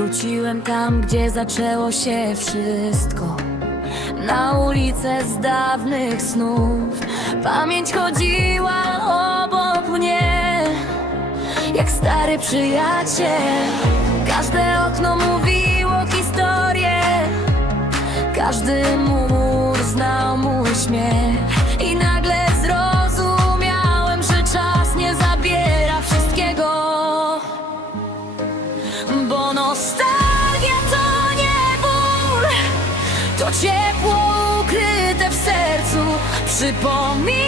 Wróciłem tam, gdzie zaczęło się wszystko. Na ulicę z dawnych snów. Pamięć chodziła obok mnie Jak stary przyjaciel. Każde okno mówiło historię. Każdy mur znał mój śmiech. c'est pas.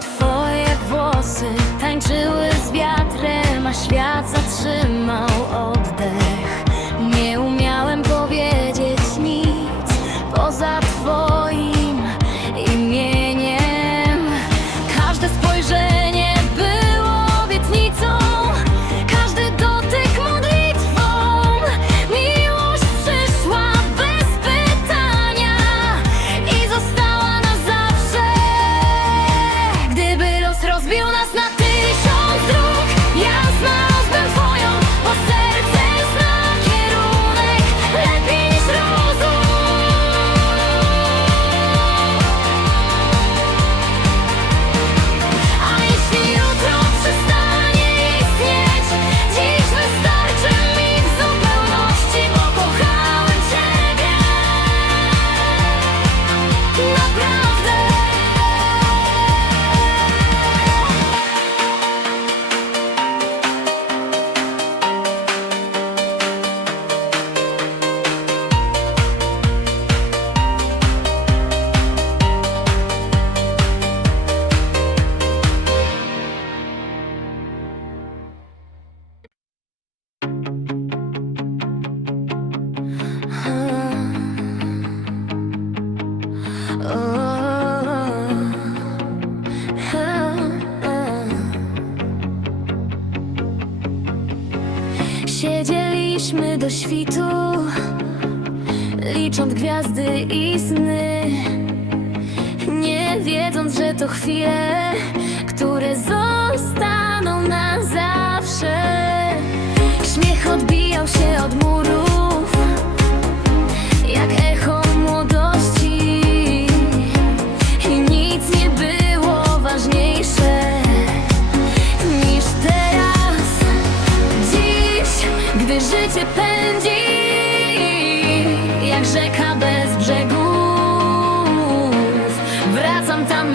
Twoje włosy tańczyły z wiatrem, a świat zatrzymał. do świtu Licząc gwiazdy i sny. Nie wiedząc, że to chwile Które zostaną na zawsze. Śmiech odbijał się od muru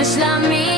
myślami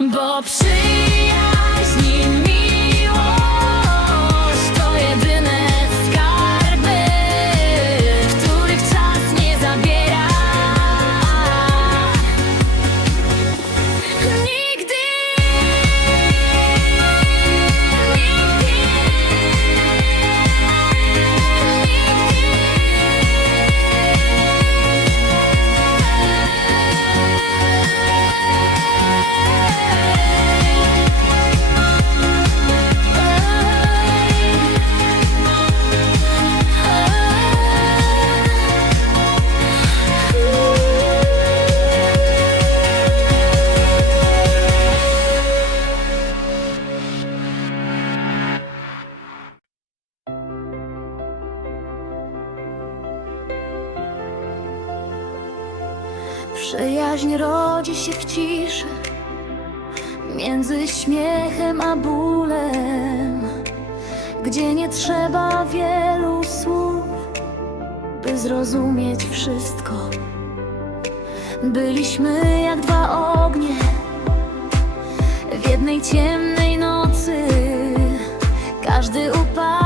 bo przyjaźń i rodzi się w ciszy Między śmiechem a bólem Gdzie nie trzeba wielu słów By zrozumieć wszystko. Byliśmy jak dwa ognie W jednej ciemnej nocy. Każdy upadek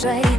水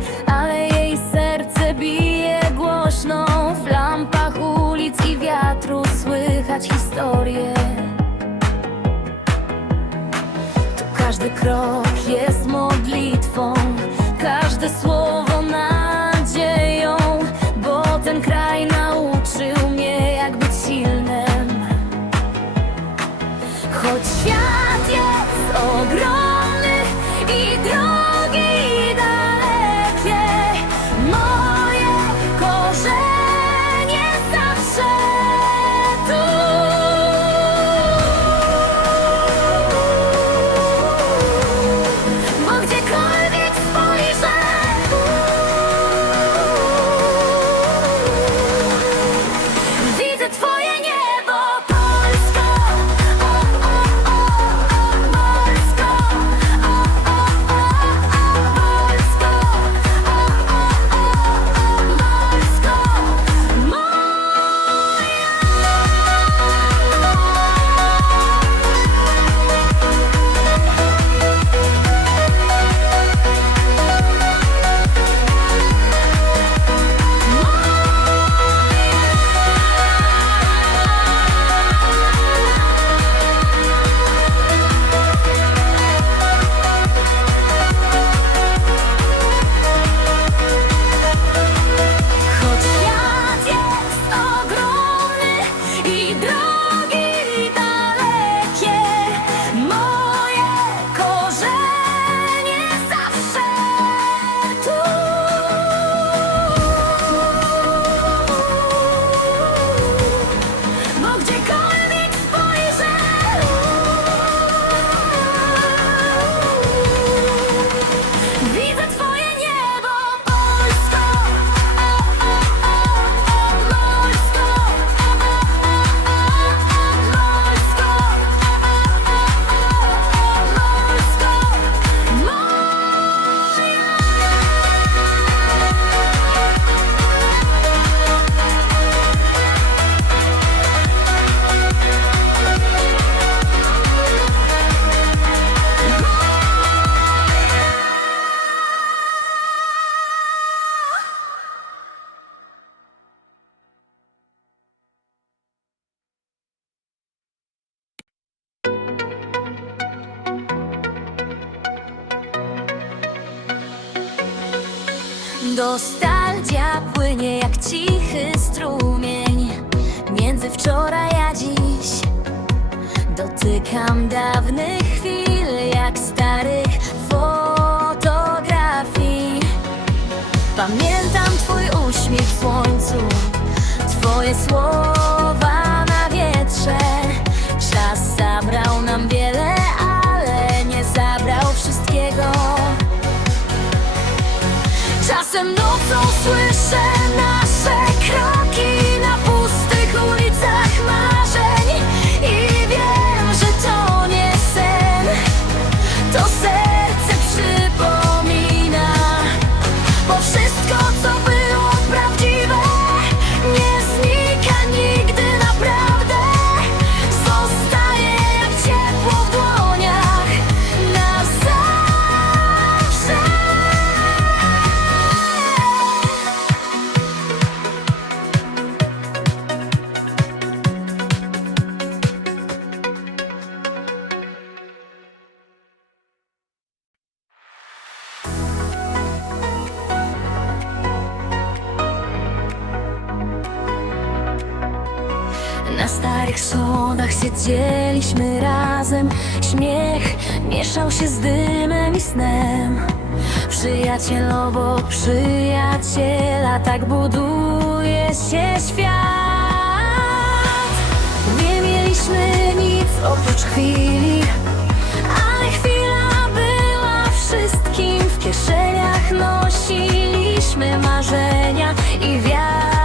Nostalgia płynie jak cichy strumień. Między wczoraj a dziś Dotykam dawnych chwil jak starych fotografii. Pamiętam twój uśmiech w słońcu Twoje słowa Czasem nocą słyszę nasze starych schodach siedzieliśmy razem. Śmiech mieszał się z dymem i snem. Przyjaciel obok przyjaciela Tak buduje się świat. Nie mieliśmy nic oprócz chwili Ale chwila była wszystkim. W kieszeniach nosiliśmy marzenia i wiarę.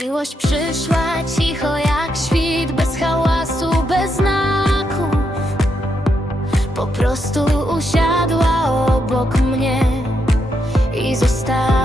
Miłość przyszła cicho jak świt, bez hałasu, bez znaków. Po prostu usiadła obok mnie i została.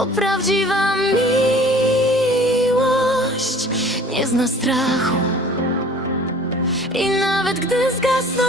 Bo prawdziwa miłość nie zna strachu. I nawet gdy zgasną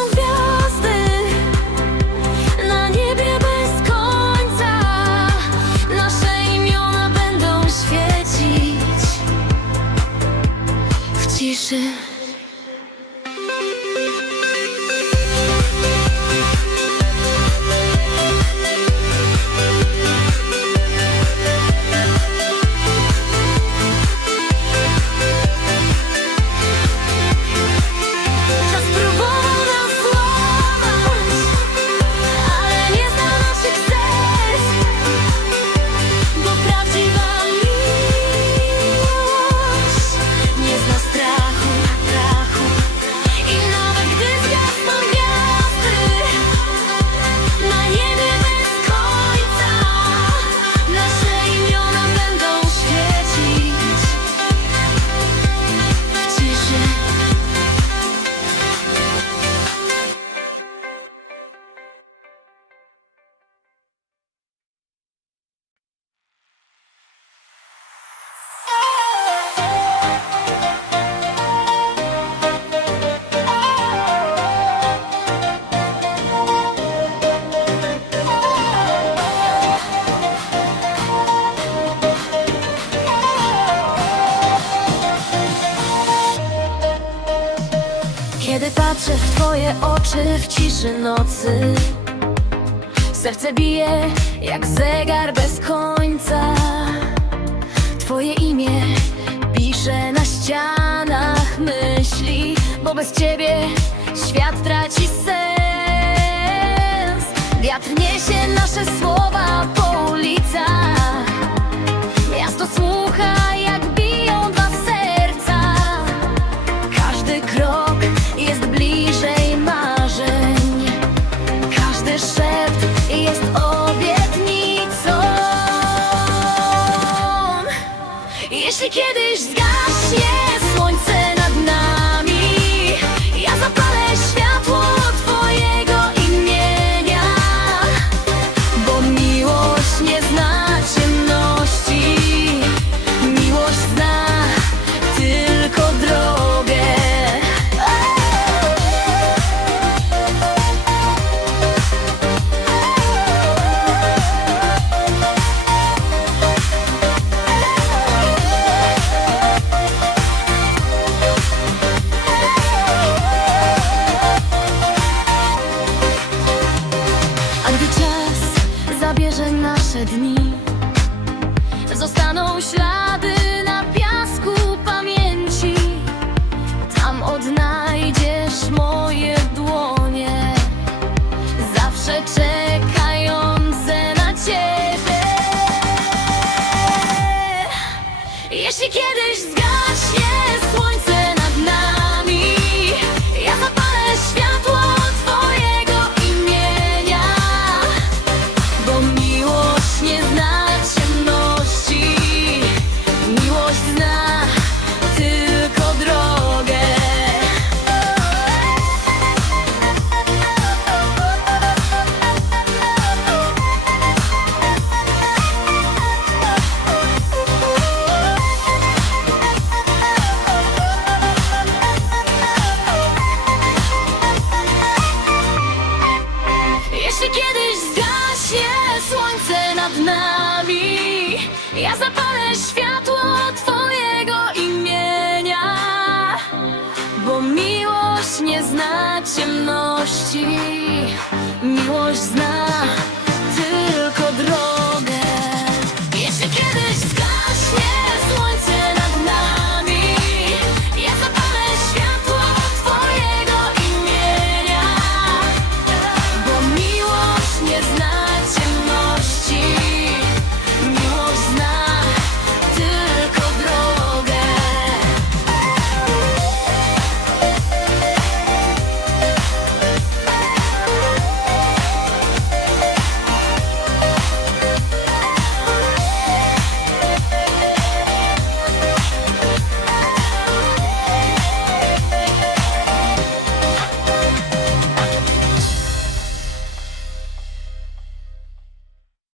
Serce bije jak zegar bez końca. Twoje imię pisze na ścianach myśli Bo bez ciebie świat traci sens. Wiatr niesie nasze słowa po